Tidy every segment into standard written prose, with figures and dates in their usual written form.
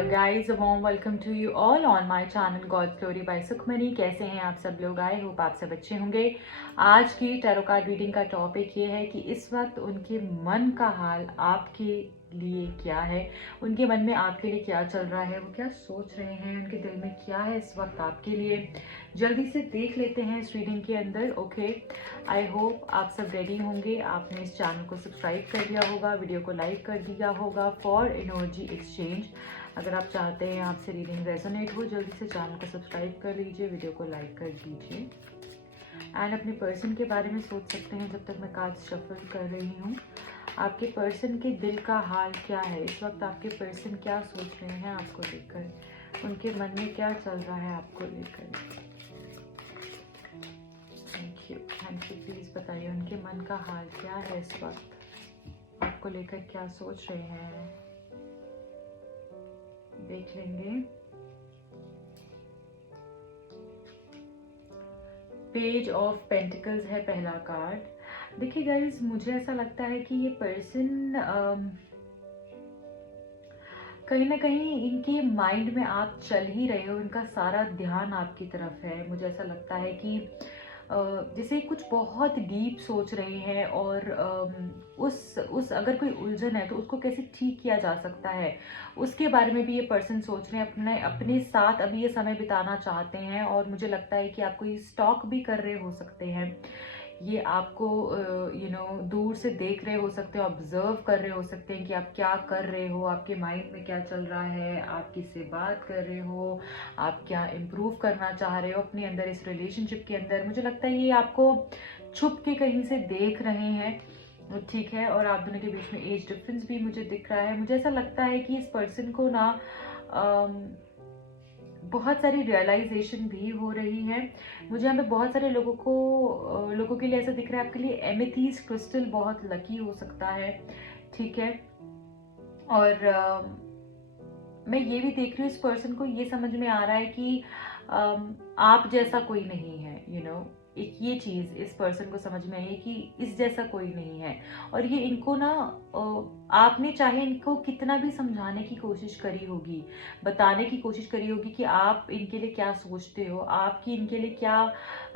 Hello guys, warm welcome to you all on my channel God story by Sukhmani. कैसे हैं आप सब लोग? आई होप आप सब अच्छे होंगे। आज की टैरो कार्ड रीडिंग का टॉपिक ये है कि इस वक्त उनके मन का हाल आपके लिए क्या है, उनके मन में आपके लिए क्या चल रहा है, वो क्या सोच रहे हैं, उनके दिल में क्या है इस वक्त आपके लिए। जल्दी से देख लेते हैं इस रीडिंग के अंदर। ओके, आई होप आप सब रेडी होंगे। आपने इस चैनल को सब्सक्राइब कर दिया होगा, वीडियो को लाइक कर दिया होगा फॉर एनर्जी एक्सचेंज। अगर आप चाहते हैं आपसे रीडिंग रेजोनेट हो, जल्दी से चैनल को सब्सक्राइब कर लीजिए, वीडियो को लाइक कर दीजिए एंड अपने पर्सन के बारे में सोच सकते हैं जब तक मैं कार्ड शफल कर रही हूँ। आपके पर्सन के दिल का हाल क्या है इस वक्त? आपके पर्सन क्या सोच रहे हैं आपको लेकर? उनके मन में क्या चल रहा है आपको लेकर? थैंक यू प्लीज़ बताइए उनके मन का हाल क्या है इस वक्त, आपको लेकर क्या सोच रहे हैं। देख लेंगे। पेज ऑफ पेंटिकल्स है पहला कार्ड। देखिए गाइस, मुझे ऐसा लगता है कि ये पर्सन कहीं ना कहीं इनके माइंड में आप चल ही रहे हो, इनका सारा ध्यान आपकी तरफ है। मुझे ऐसा लगता है कि जैसे कुछ बहुत डीप सोच रहे हैं और उस अगर कोई उलझन है तो उसको कैसे ठीक किया जा सकता है उसके बारे में भी ये पर्सन सोच रहे हैं। अपने अपने साथ अभी ये समय बिताना चाहते हैं और मुझे लगता है कि आपको ये स्टॉक भी कर रहे हो सकते हैं। ये आपको दूर से देख रहे हो सकते हो, ऑब्जर्व कर रहे हो सकते हैं कि आप क्या कर रहे हो, आपके माइंड में क्या चल रहा है, आप किससे बात कर रहे हो, आप क्या इम्प्रूव करना चाह रहे हो अपने अंदर, इस रिलेशनशिप के अंदर। मुझे लगता है ये आपको छुप के कहीं से देख रहे हैं, ठीक है। और आप दोनों के बीच में एज डिफरेंस भी मुझे दिख रहा है। मुझे ऐसा लगता है कि इस पर्सन को ना बहुत सारी रियलाइजेशन भी हो रही है। मुझे यहाँ पे बहुत सारे लोगों के लिए ऐसा दिख रहा है, आपके लिए एमेथीस्ट क्रिस्टल बहुत लकी हो सकता है, ठीक है। और मैं ये भी देख रही हूँ इस पर्सन को ये समझ में आ रहा है कि आप जैसा कोई नहीं है, एक ये चीज इस पर्सन को समझ में आई है कि इस जैसा कोई नहीं है। और ये इनको ना आपने चाहे इनको कितना भी समझाने की कोशिश करी होगी, बताने की कोशिश करी होगी कि आप इनके लिए क्या सोचते हो, आपकी इनके लिए क्या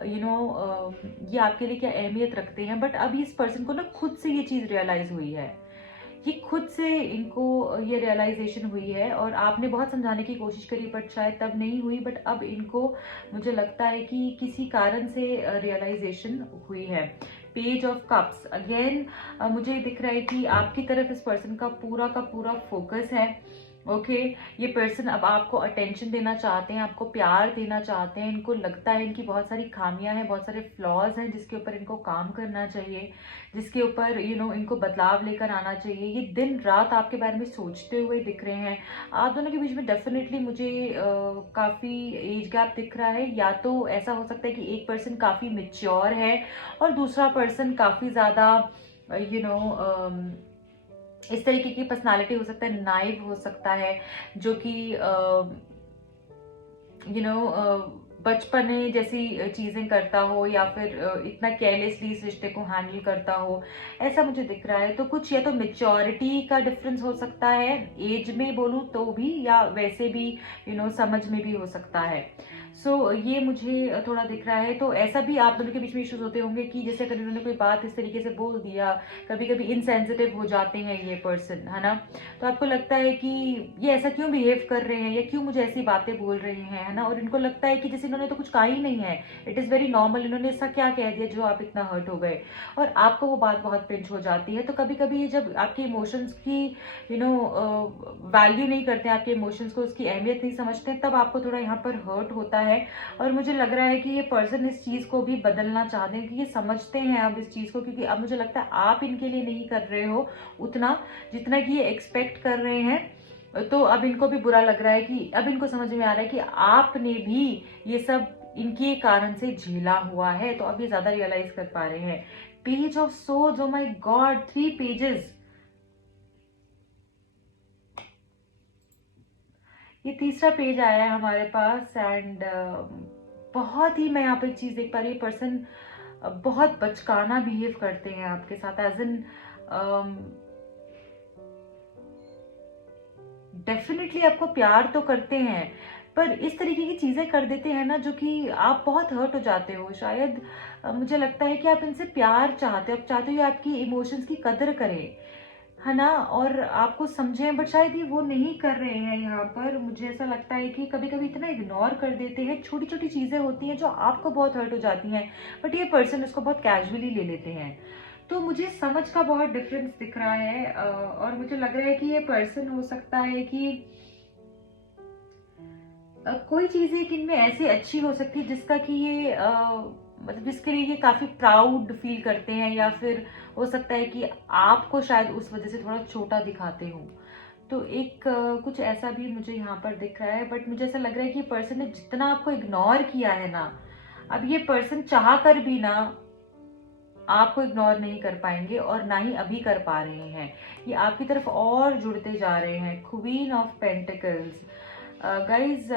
ये आपके लिए क्या अहमियत रखते हैं, बट अब इस पर्सन को ना खुद से ये चीज रियलाइज हुई है। ये खुद से इनको ये रियलाइजेशन हुई है और आपने बहुत समझाने की कोशिश करी बट शायद तब नहीं हुई, बट अब इनको मुझे लगता है कि किसी कारण से रियलाइजेशन हुई है। पेज ऑफ कप्स अगेन मुझे दिख रहा है कि आपकी तरफ इस पर्सन का पूरा फोकस है। ओके, ये पर्सन अब आपको अटेंशन देना चाहते हैं, आपको प्यार देना चाहते हैं। इनको लगता है इनकी बहुत सारी खामियां हैं, बहुत सारे फ्लॉज हैं जिसके ऊपर इनको काम करना चाहिए, जिसके ऊपर इनको बदलाव लेकर आना चाहिए। ये दिन रात आपके बारे में सोचते हुए दिख रहे हैं। आप दोनों के बीच में डेफिनेटली मुझे काफी एज गैप दिख रहा है। या तो ऐसा हो सकता है कि एक पर्सन काफी मेच्योर है और दूसरा पर्सन काफी ज्यादा यू नो इस तरीके की पर्सनालिटी हो सकता है, नाइव हो सकता है, जो कि बचपने जैसी चीजें करता हो या फिर इतना केयरलेसली इस रिश्ते को हैंडल करता हो, ऐसा मुझे दिख रहा है। तो कुछ या तो मेच्योरिटी का डिफरेंस हो सकता है, एज में बोलूं तो भी, या वैसे भी समझ में भी हो सकता है। सो ये मुझे थोड़ा दिख रहा है। तो ऐसा भी आप दोनों के बीच में इश्यूज होते होंगे कि जैसे अगर इन्होंने कोई बात इस तरीके से बोल दिया, कभी कभी इनसेंसिटिव हो जाते हैं ये पर्सन, है ना। तो आपको लगता है कि ये ऐसा क्यों बिहेव कर रहे हैं या क्यों मुझे ऐसी बातें बोल रहे हैं, है ना। और इनको लगता है कि जैसे इन्होंने तो कुछ कहा ही नहीं है, इट इज वेरी नॉर्मल, इन्होंने ऐसा क्या कह दिया जो आप इतना हर्ट हो गए। और आपको वो बात बहुत पिंच हो जाती है। तो कभी कभी जब आपके इमोशंस की वैल्यू नहीं करते, आपके इमोशंस को उसकी अहमियत नहीं समझते, तब आपको थोड़ा यहाँ पर हर्ट होता है। और मुझे लग रहा है कि ये पर्सन इस चीज को भी बदलना चाहते हैं, कि ये समझते हैं अब इस चीज को, क्योंकि अब मुझे लगता है आप इनके लिए नहीं कर रहे हो उतना जितना कि ये एक्सपेक्ट कर रहे हैं। तो अब इनको भी बुरा लग रहा है कि अब इनको समझ में आ रहा है कि आपने भी ये सब इनके कारण से झेला हुआ है। तो अब ये ज्यादा रियलाइज कर पा रहे हैं। Page of swords, oh my God, 3 pages. ये तीसरा पेज आया है हमारे पास एंड बहुत ही मैं यहाँ पे एक चीज देख पा रही हूँ, पर्सन बहुत बचकाना बिहेव करते हैं आपके साथ, एज इन डेफिनेटली आपको प्यार तो करते हैं, पर इस तरीके की चीज़ें कर देते हैं ना जो कि आप बहुत हर्ट हो जाते हो। शायद मुझे लगता है कि आप इनसे प्यार चाहते हो, आप चाहते हो ये आपकी इमोशंस की कदर करें, है ना? और आपको समझें, बट शायद ये वो नहीं कर रहे हैं यहाँ पर। मुझे ऐसा लगता है कि कभी-कभी इतना इग्नोर कर देते हैं, छोटी-छोटी चीज़ें होती हैं जो आपको बहुत हर्ट हो जाती हैं, बट ये पर्सन उसको बहुत कैजुअली ले लेते हैं। तो मुझे समझ का बहुत डिफरेंस दिख रहा है, और मुझे लग रहा है कि ये पर्सन हो सकता है कि कोई चीज़ एक इनमें ऐसी अच्छी हो सकती है जिसका कि ये मतलब जिसके लिए ये काफ़ी प्राउड फील करते हैं, या फिर हो सकता है कि आपको शायद उस वजह से थोड़ा छोटा दिखाते हो। तो एक कुछ ऐसा भी मुझे यहाँ पर दिख रहा है, बट मुझे ऐसा लग रहा है कि पर्सन ने जितना आपको इग्नोर किया है ना, अब ये पर्सन चाह कर भी ना आपको इग्नोर नहीं कर पाएंगे, और ना ही अभी कर पा रहे हैं। ये आपकी तरफ और जुड़ते जा रहे हैं। Queen of pentacles. गाइज,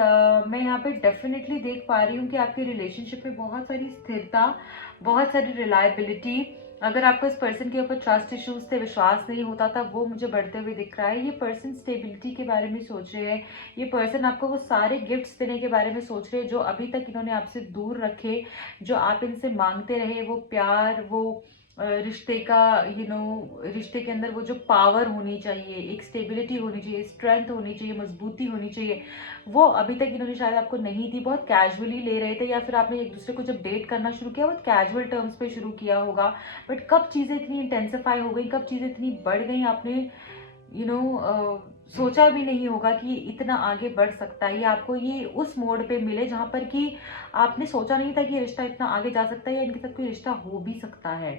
मैं यहाँ पे डेफिनेटली देख पा रही हूँ कि आपके रिलेशनशिप में बहुत सारी स्थिरता, बहुत सारी रिलायबिलिटी। अगर आपको इस पर्सन के ऊपर ट्रस्ट इश्यूज थे, विश्वास नहीं होता था, वो मुझे बढ़ते हुए दिख रहा है। ये पर्सन स्टेबिलिटी के बारे में सोच रहे हैं। ये पर्सन आपको वो सारे गिफ्ट्स देने के बारे में सोच रहे हैं जो अभी तक इन्होंने आपसे दूर रखे, जो आप इनसे मांगते रहे। वो प्यार, वो रिश्ते का रिश्ते के अंदर वो जो पावर होनी चाहिए, एक स्टेबिलिटी होनी चाहिए, स्ट्रेंथ होनी चाहिए, मजबूती होनी चाहिए, वो अभी तक इन्होंने शायद आपको नहीं दी। बहुत कैजुअली ले रहे थे, या फिर आपने एक दूसरे को जब डेट करना शुरू किया बहुत कैजुअल टर्म्स पे शुरू किया होगा, बट कब चीजें इतनी इंटेंसिफाई हो गई, कब चीजें इतनी बढ़ गई, आपने सोचा भी नहीं होगा कि इतना आगे बढ़ सकता है। ये आपको ये उस मोड़ पे मिले जहां पर कि आपने सोचा नहीं था कि ये रिश्ता इतना आगे जा सकता है, या इनके साथ कोई रिश्ता हो भी सकता है।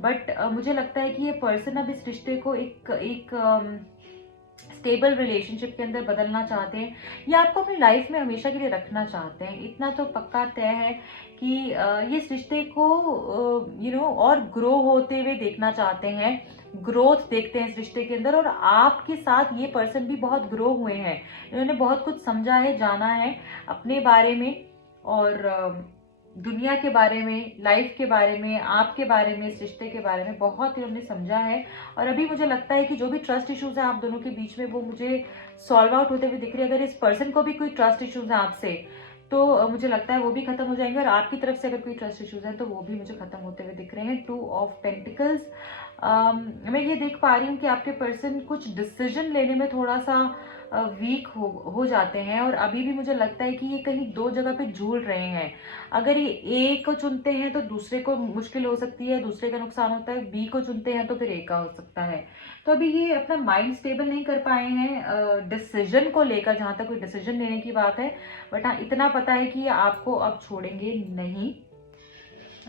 बट मुझे लगता है कि ये पर्सन अब इस रिश्ते को एक एक स्टेबल रिलेशनशिप के अंदर बदलना चाहते हैं, या आपको अपनी लाइफ में हमेशा के लिए रखना चाहते हैं। इतना तो पक्का तय है कि ये इस रिश्ते को और ग्रो होते हुए देखना चाहते हैं, ग्रोथ देखते हैं इस रिश्ते के अंदर। और आपके साथ ये पर्सन भी बहुत ग्रो हुए हैं, इन्होंने बहुत कुछ समझा है, जाना है अपने बारे में, और दुनिया के बारे में, लाइफ के बारे में, आपके बारे में, इस रिश्ते के बारे में बहुत इन्होंने समझा है। और अभी मुझे लगता है कि जो भी ट्रस्ट इश्यूज है आप दोनों के बीच में, वो मुझे सॉल्व आउट होते हुए दिख रही है। अगर इस पर्सन को भी कोई ट्रस्ट इश्यूज है आपसे, तो मुझे लगता है वो भी खत्म हो जाएंगे, और आपकी तरफ से अगर कोई ट्रस्ट इश्यूज है तो वो भी मुझे खत्म होते हुए दिख रहे हैं। 2 ऑफ पेंटिकल्स। मैं ये देख पा रही हूँ कि आपके पर्सन कुछ डिसीजन लेने में थोड़ा सा वीक हो जाते हैं, और अभी भी मुझे लगता है कि ये कहीं दो जगह पे झूल रहे हैं। अगर ये ए को चुनते हैं तो दूसरे को मुश्किल हो सकती है, दूसरे का नुकसान होता है। बी को चुनते हैं तो फिर ए का हो सकता है। तो अभी ये अपना माइंड स्टेबल नहीं कर पाए हैं डिसीजन को लेकर, जहां तक कोई डिसीजन लेने की बात है। बट हाँ, इतना पता है कि ये आपको अब छोड़ेंगे नहीं।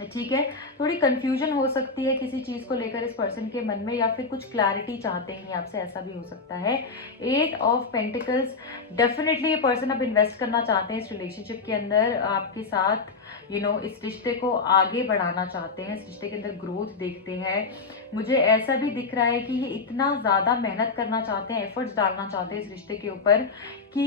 ठीक है, थोड़ी कंफ्यूजन हो सकती है किसी चीज को लेकर इस पर्सन के मन में, या फिर कुछ क्लैरिटी चाहते हैं आपसे, ऐसा भी हो सकता है। 8 ऑफ पेंटिकल्स। डेफिनेटली ये पर्सन अब इन्वेस्ट करना चाहते हैं इस रिलेशनशिप के अंदर आपके साथ। इस रिश्ते को आगे बढ़ाना चाहते हैं, इस रिश्ते के अंदर ग्रोथ देखते हैं। मुझे ऐसा भी दिख रहा है कि ये इतना ज्यादा मेहनत करना चाहते हैं, एफर्ट्स डालना चाहते हैं इस रिश्ते के ऊपर कि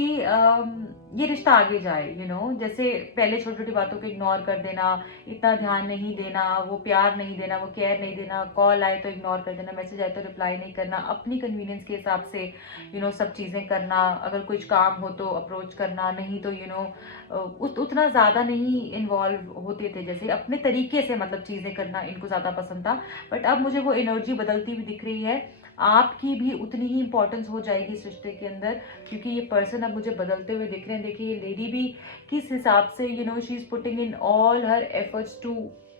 ये रिश्ता आगे जाए। जैसे पहले छोटी छोटी बातों को इग्नोर कर देना, इतना ध्यान नहीं देना, वो प्यार नहीं देना, वो केयर नहीं देना, कॉल आए तो इग्नोर कर देना, मैसेज आए तो रिप्लाई नहीं करना, अपनी कन्वीनियंस के हिसाब से सब चीजें करना, अगर कुछ काम हो तो अप्रोच करना, नहीं तो उतना ज्यादा नहीं इन्वॉल्व होते थे, जैसे अपने तरीके से मतलब चीजें करना इनको ज्यादा पसंद था। बट अब मुझे वो एनर्जी बदलती हुई दिख रही है। आपकी भी उतनी ही इंपॉर्टेंस हो जाएगी इस रिश्ते के अंदर, क्योंकि ये पर्सन अब मुझे बदलते हुए दिख रहे हैं। देखिए ये लेडी भी किस हिसाब से she is putting in all her efforts to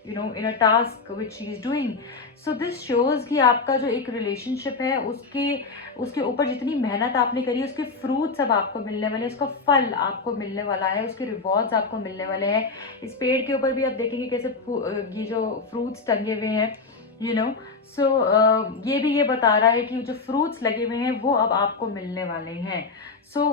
in a task which she is doing. So this shows कि आपका जो एक रिलेशनशिप है उसके ऊपर जितनी मेहनत आपने करी, उसके फ्रूट्स अब आपको मिलने वाले हैं, उसका फल आपको मिलने वाला है, उसके रिवॉर्ड्स आपको मिलने वाले हैं। इस पेड़ के ऊपर भी आप देखेंगे कैसे ये जो फ्रूट्स टंगे हुए हैं, सो ये भी ये बता रहा है कि जो फ्रूट्स लगे हुए हैं वो अब आपको मिलने वाले हैं।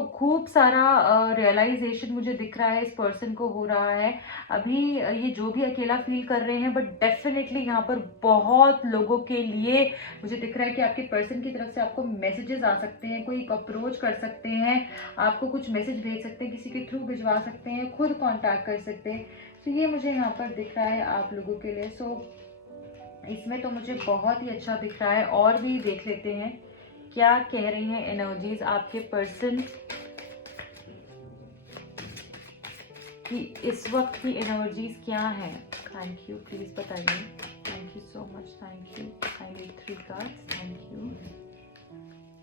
खूब सारा रियलाइजेशन मुझे दिख रहा है इस पर्सन को हो रहा है अभी। ये जो भी अकेला फील कर रहे हैं, बट डेफिनेटली यहाँ पर बहुत लोगों के लिए मुझे दिख रहा है कि आपके पर्सन की तरफ से आपको मैसेजेस आ सकते हैं, कोई अप्रोच कर सकते हैं, आपको कुछ मैसेज भेज सकते हैं, किसी के थ्रू भिजवा सकते हैं, खुद कांटेक्ट कर सकते हैं। ये मुझे यहाँ पर दिख रहा है आप लोगों के लिए। इसमें तो मुझे बहुत ही अच्छा दिख रहा है। और भी देख लेते हैं क्या कह रही हैं एनर्जीज आपके पर्सन कि इस वक्त की एनर्जीज क्या है? थैंक यू, प्लीज बताइए। Thank you so much, thank you. I need 3 cards, thank you.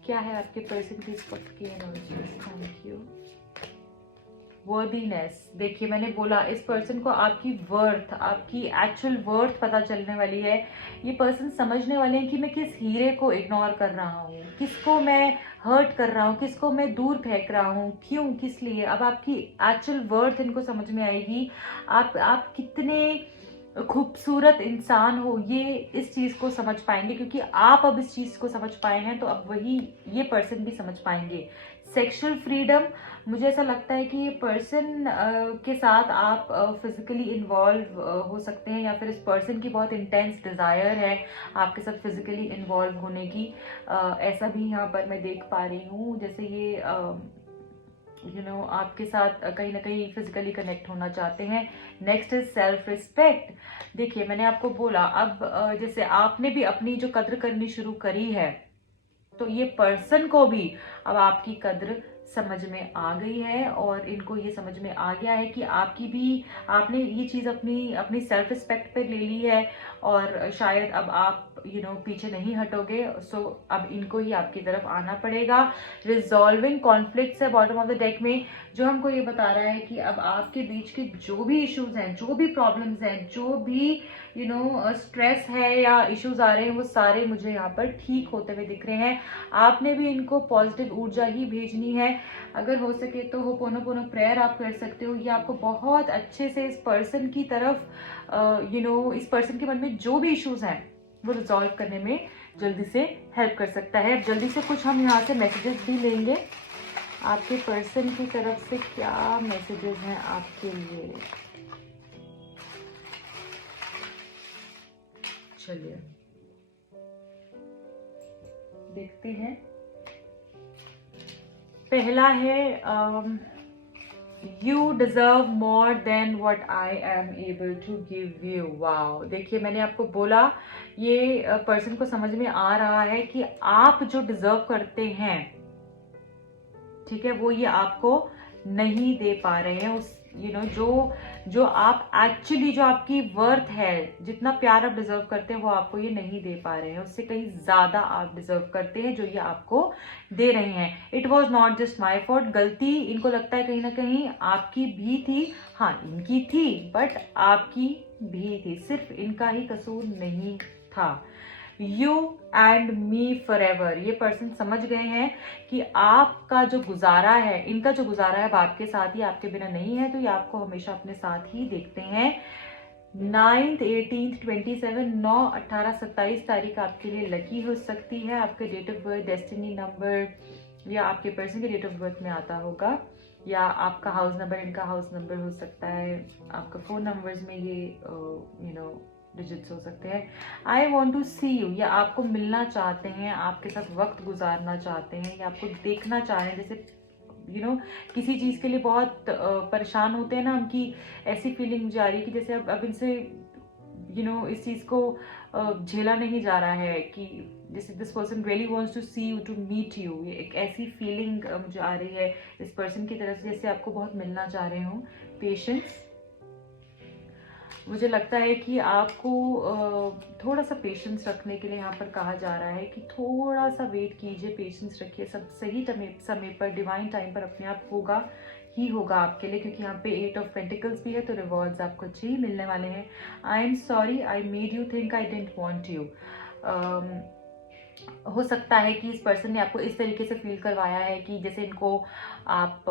क्या है आपके पर्सन की इस वक्त की एनर्जीज? Thank you. वर्दीनेस, देखिए मैंने बोला इस पर्सन को आपकी वर्थ, आपकी एक्चुअल वर्थ पता चलने वाली है। ये पर्सन समझने वाले हैं कि मैं किस हीरे को इग्नोर कर रहा हूँ, किसको मैं हर्ट कर रहा हूँ, किसको मैं दूर फेंक रहा हूँ, क्यों, किस लिए। अब आपकी एक्चुअल वर्थ इनको समझ में आएगी। आप कितने खूबसूरत इंसान हो, ये इस चीज को समझ पाएंगे, क्योंकि आप अब इस चीज को समझ पाए हैं, तो अब वही ये पर्सन भी समझ पाएंगे। सेक्सुअल फ्रीडम, मुझे ऐसा लगता है कि ये पर्सन के साथ आप फिजिकली इन्वॉल्व हो सकते हैं, या फिर इस पर्सन की बहुत इंटेंस डिजायर है आपके साथ फिजिकली इन्वॉल्व होने की। ऐसा भी यहाँ पर मैं देख पा रही हूँ, जैसे ये आपके साथ कहीं ना कहीं फिजिकली कनेक्ट होना चाहते हैं। Next is self respect. देखिए मैंने आपको बोला, अब जैसे आपने भी अपनी जो कद्र करनी शुरू करी है, तो ये पर्सन को भी अब आपकी कद्र समझ में आ गई है, और इनको ये समझ में आ गया है कि आपकी भी, आपने ये चीज अपनी अपनी सेल्फ रिस्पेक्ट पे ले ली है, और शायद अब आप पीछे नहीं हटोगे। सो अब इनको ही आपकी तरफ आना पड़ेगा। रिजॉल्विंग कॉन्फ्लिक्ट्स है बॉटम ऑफ द डेक में, जो हमको ये बता रहा है कि अब आपके बीच के जो भी इश्यूज हैं, जो भी प्रॉब्लम्स हैं, जो भी स्ट्रेस है या इश्यूज आ रहे हैं, वो सारे मुझे यहाँ पर ठीक होते हुए दिख रहे हैं। आपने भी इनको पॉजिटिव ऊर्जा ही भेजनी है। अगर हो सके तो होपोनोपोनो प्रेयर आप कर सकते हो। ये आपको बहुत अच्छे से इस पर्सन की तरफ इस पर्सन के मन में जो भी इश्यूज हैं वो रिजॉल्व करने में जल्दी से हेल्प कर सकता है। अब जल्दी से कुछ हम यहाँ से मैसेजेस भी लेंगे। आपके पर्सन की तरफ से क्या मैसेजेस हैं आपके लिए? चलिए देखते हैं। पहला है you deserve more than what I am able to give you. Wow, देखिए मैंने आपको बोला, ये पर्सन को समझ में आ रहा है कि आप जो डिजर्व करते हैं, ठीक है, वो ये आपको नहीं दे पा रहे हैं। उस जो आप एक्चुअली, जो आपकी वर्थ है, जितना प्यार आप डिजर्व करते हैं, वो आपको ये नहीं दे पा रहे हैं। उससे कहीं ज्यादा आप डिजर्व करते हैं जो ये आपको दे रहे हैं। It was not just my fault, गलती इनको लगता है कहीं ना कहीं आपकी भी थी। हाँ, इनकी थी, बट आपकी भी थी, सिर्फ इनका ही कसूर नहीं था। You and me for ever, ये पर्सन समझ गए हैं कि आपका जो गुजारा है, इनका जो गुजारा है, अब आपके साथ ही, आपके बिना नहीं है, तो ये आपको हमेशा अपने साथ ही देखते हैं। 9th 18th 27 9 18 27 तारीख आपके लिए लकी हो सकती है। आपके date of birth, destiny number या आपके पर्सन के डेट ऑफ बर्थ में आता होगा, या आपका हाउस नंबर इनका हाउस नंबर हो सकता है। आपका फोन नंबर्स में ये डिजिट्स हो सकते हैं। I want to see you, या आपको मिलना चाहते हैं, आपके साथ वक्त गुजारना चाहते हैं, या आपको देखना चाह रहे हैं। जैसे किसी चीज के लिए बहुत परेशान होते हैं ना, उनकी ऐसी फीलिंग मुझे आ रही है कि जैसे अब इनसे इस चीज को झेला नहीं जा रहा है, कि जैसे this person really wants to see you, to meet you. ये एक ऐसी फीलिंग मुझे आ रही है इस पर्सन की तरफ से, जैसे आपको बहुत मिलना चाह रहे हो। पेशेंस, मुझे लगता है कि आपको थोड़ा सा पेशेंस रखने के लिए यहाँ पर कहा जा रहा है कि थोड़ा सा वेट कीजिए, पेशेंस रखिए। सब सही समय पर, डिवाइन टाइम पर अपने आप होगा ही होगा आपके लिए, क्योंकि यहाँ पे 8 ऑफ पेंटिकल्स भी है, तो रिवॉर्ड्स आपको अच्छे ही मिलने वाले हैं। I am sorry I made you think I didn't want you. हो सकता है कि इस पर्सन ने आपको इस तरीके से फील करवाया है कि जैसे इनको आप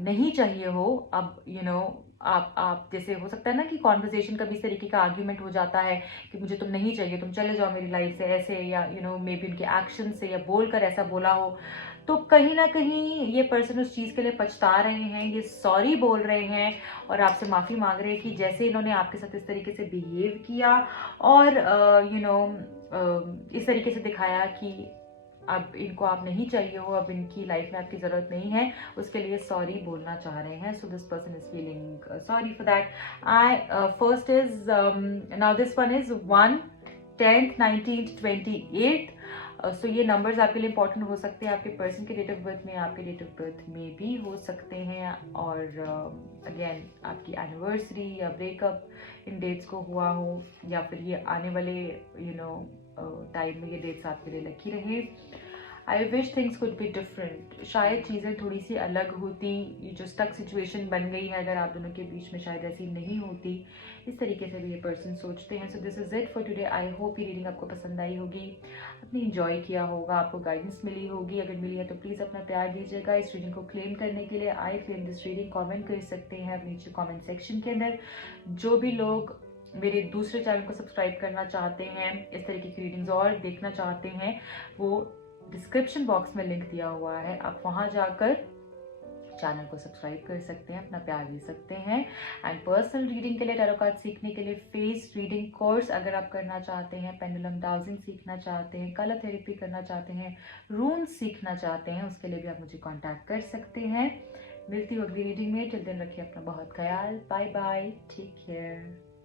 नहीं चाहिए हो। अब आप जैसे, हो सकता है ना कि कॉन्वर्सेशन का भी इस तरीके का आर्ग्यूमेंट हो जाता है कि मुझे तुम नहीं चाहिए, तुम चले जाओ मेरी लाइफ से, ऐसे, या मे बी उनके एक्शन से या बोलकर ऐसा बोला हो। तो कहीं ना कहीं ये पर्सन उस चीज के लिए पछता रहे हैं, ये सॉरी बोल रहे हैं और आपसे माफी मांग रहे हैं कि जैसे इन्होंने आपके साथ इस तरीके से बिहेव किया, और इस तरीके से दिखाया कि अब इनको आप नहीं चाहिए हो, अब इनकी लाइफ में आपकी जरूरत नहीं है, उसके लिए सॉरी बोलना चाह रहे हैं। So this person is feeling sorry for that. I first is now this one is 1 10th 19th 28th सो ये नंबर्स आपके लिए इंपॉर्टेंट हो सकते हैं, आपके पर्सन के डेट ऑफ बर्थ में, आपके डेट ऑफ बर्थ में भी हो सकते हैं। और अगेन आपकी एनिवर्सरी या ब्रेकअप इन डेट्स को हुआ हो, या फिर ये आने वाले टाइम में ये डेट्स आपके लिए लकी रहे। I wish things could be different, शायद चीज़ें थोड़ी सी अलग होती। ये जो स्टक सिचुएशन बन गई है अगर आप दोनों के बीच में, शायद ऐसी नहीं होती। इस तरीके से भी ये पर्सन सोचते हैं। So this is it for today. I hope ये रीडिंग आपको पसंद आई होगी, आपने इंजॉय किया होगा, आपको गाइडेंस मिली होगी। अगर मिली है तो प्लीज़ अपना प्यार दीजिएगा। इस रीडिंग को क्लेम करने के लिए I claim this reading comment कर सकते हैं आप नीचे कॉमेंट सेक्शन के अंदर। जो भी लोग मेरे दूसरे चैनल को सब्सक्राइब करना चाहते हैं, इस तरीके की रीडिंग्स और देखना चाहते हैं, वो डिस्क्रिप्शन बॉक्स में लिंक दिया हुआ है, आप वहां जाकर चैनल को सब्सक्राइब कर सकते हैं, अपना प्यार दे सकते हैं। एंड पर्सनल रीडिंग के लिए, टैरो कार्ड सीखने के लिए, फेस रीडिंग कोर्स अगर आप करना चाहते हैं, पेंडुलम डाउजिंग सीखना चाहते हैं, कलर थेरेपी करना चाहते हैं, रून्स सीखना चाहते हैं, उसके लिए भी आप मुझे कॉन्टैक्ट कर सकते हैं। मिलती हूँ अगली रीडिंग में। टिल देन रखिए अपना बहुत ख्याल। Bye bye, take care.